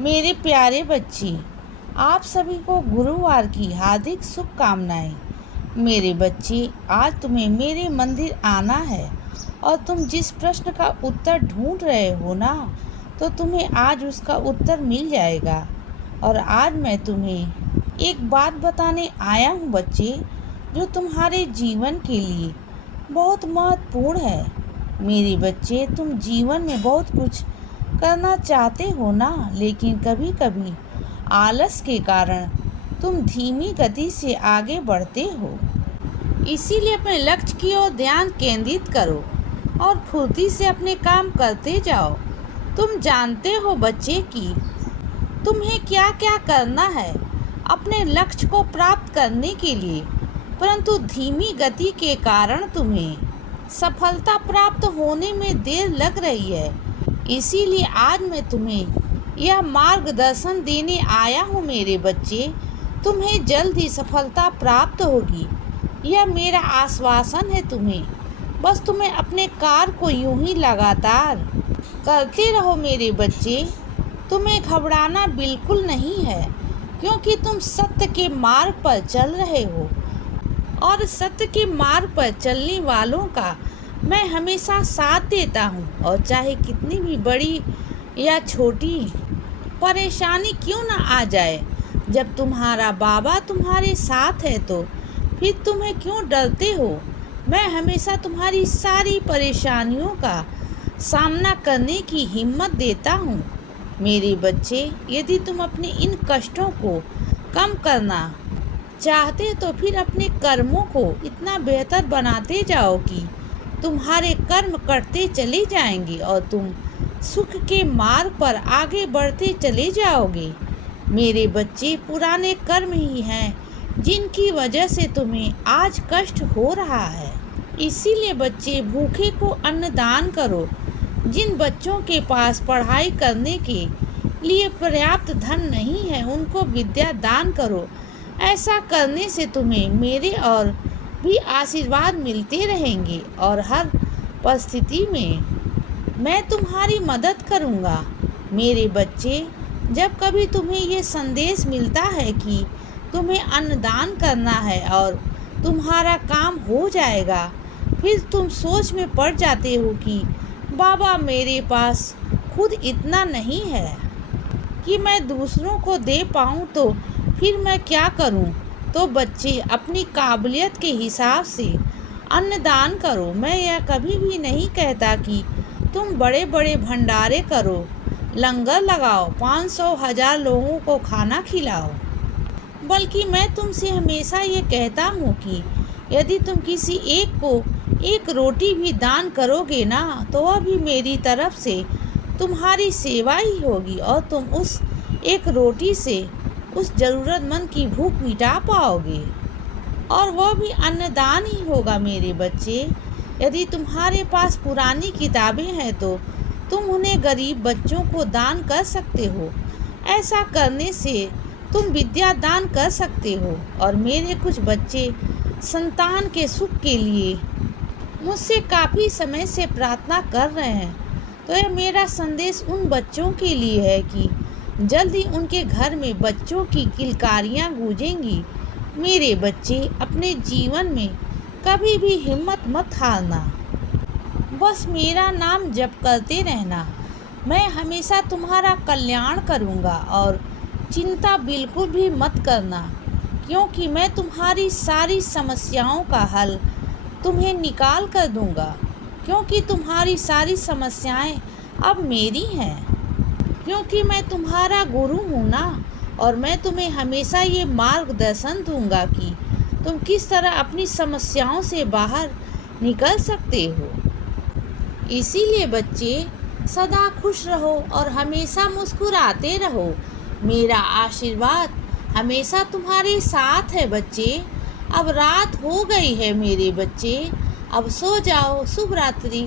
मेरे प्यारे बच्चे, आप सभी को गुरुवार की हार्दिक शुभकामनाएं। मेरे बच्चे, आज तुम्हें मेरे मंदिर आना है और तुम जिस प्रश्न का उत्तर ढूंढ रहे हो ना, तो तुम्हें आज उसका उत्तर मिल जाएगा। और आज मैं तुम्हें एक बात बताने आया हूँ बच्चे, जो तुम्हारे जीवन के लिए बहुत महत्वपूर्ण है। मेरे बच्चे, तुम जीवन में बहुत कुछ करना चाहते हो ना, लेकिन कभी कभी आलस के कारण तुम धीमी गति से आगे बढ़ते हो। इसीलिए अपने लक्ष्य की ओर ध्यान केंद्रित करो और फुर्ती से अपने काम करते जाओ। तुम जानते हो बच्चे कि तुम्हें क्या क्या करना है अपने लक्ष्य को प्राप्त करने के लिए, परंतु धीमी गति के कारण तुम्हें सफलता प्राप्त होने में देर लग रही है। इसीलिए आज मैं तुम्हें यह मार्गदर्शन देने आया हूँ मेरे बच्चे। तुम्हें जल्द ही सफलता प्राप्त होगी, यह मेरा आश्वासन है तुम्हें। बस तुम्हें अपने कार्य को यूं ही लगातार करते रहो मेरे बच्चे। तुम्हें घबराना बिल्कुल नहीं है, क्योंकि तुम सत्य के मार्ग पर चल रहे हो और सत्य के मार्ग पर चलने वालों का मैं हमेशा साथ देता हूँ। और चाहे कितनी भी बड़ी या छोटी परेशानी क्यों ना आ जाए, जब तुम्हारा बाबा तुम्हारे साथ है तो फिर तुम्हें क्यों डरते हो। मैं हमेशा तुम्हारी सारी परेशानियों का सामना करने की हिम्मत देता हूँ मेरे बच्चे। यदि तुम अपने इन कष्टों को कम करना चाहते तो फिर अपने कर्मों को इतना बेहतर बनाते जाओ कि तुम्हारे कर्म कटते चले जाएंगे और तुम सुख के मार्ग पर आगे बढ़ते चले जाओगे मेरे बच्चे। पुराने कर्म ही हैं जिनकी वजह से तुम्हें आज कष्ट हो रहा है। इसीलिए बच्चे, भूखे को अन्नदान करो। जिन बच्चों के पास पढ़ाई करने के लिए पर्याप्त धन नहीं है, उनको विद्या दान करो। ऐसा करने से तुम्हें मेरे और भी आशीर्वाद मिलते रहेंगे और हर परिस्थिति में मैं तुम्हारी मदद करूँगा मेरे बच्चे। जब कभी तुम्हें ये संदेश मिलता है कि तुम्हें अन्नदान करना है और तुम्हारा काम हो जाएगा, फिर तुम सोच में पड़ जाते हो कि बाबा, मेरे पास खुद इतना नहीं है कि मैं दूसरों को दे पाऊँ, तो फिर मैं क्या करूँ। तो बच्चे, अपनी काबिलियत के हिसाब से अन्नदान करो। मैं यह कभी भी नहीं कहता कि तुम बड़े बड़े भंडारे करो, लंगर लगाओ, 500-1000 लोगों को खाना खिलाओ, बल्कि मैं तुमसे हमेशा ये कहता हूँ कि यदि तुम किसी एक को एक रोटी भी दान करोगे ना, तो वह भी मेरी तरफ से तुम्हारी सेवा ही होगी और तुम उस एक रोटी से उस ज़रूरतमंद की भूख मिटा पाओगे और वह भी अन्नदान ही होगा मेरे बच्चे। यदि तुम्हारे पास पुरानी किताबें हैं तो तुम उन्हें गरीब बच्चों को दान कर सकते हो। ऐसा करने से तुम विद्या दान कर सकते हो। और मेरे कुछ बच्चे संतान के सुख के लिए मुझसे काफ़ी समय से प्रार्थना कर रहे हैं, तो यह मेरा संदेश उन बच्चों के लिए है कि जल्दी उनके घर में बच्चों की किलकारियाँ गूंजेंगी मेरे बच्चे। अपने जीवन में कभी भी हिम्मत मत हारना, बस मेरा नाम जप करते रहना। मैं हमेशा तुम्हारा कल्याण करूँगा और चिंता बिल्कुल भी मत करना, क्योंकि मैं तुम्हारी सारी समस्याओं का हल तुम्हें निकाल कर दूँगा। क्योंकि तुम्हारी सारी समस्याएं अब मेरी हैं, क्योंकि मैं तुम्हारा गुरु हूँ ना, और मैं तुम्हें हमेशा ये मार्गदर्शन दूंगा कि तुम किस तरह अपनी समस्याओं से बाहर निकल सकते हो। इसीलिए बच्चे, सदा खुश रहो और हमेशा मुस्कुराते रहो। मेरा आशीर्वाद हमेशा तुम्हारे साथ है बच्चे। अब रात हो गई है मेरे बच्चे, अब सो जाओ। शुभ रात्रि।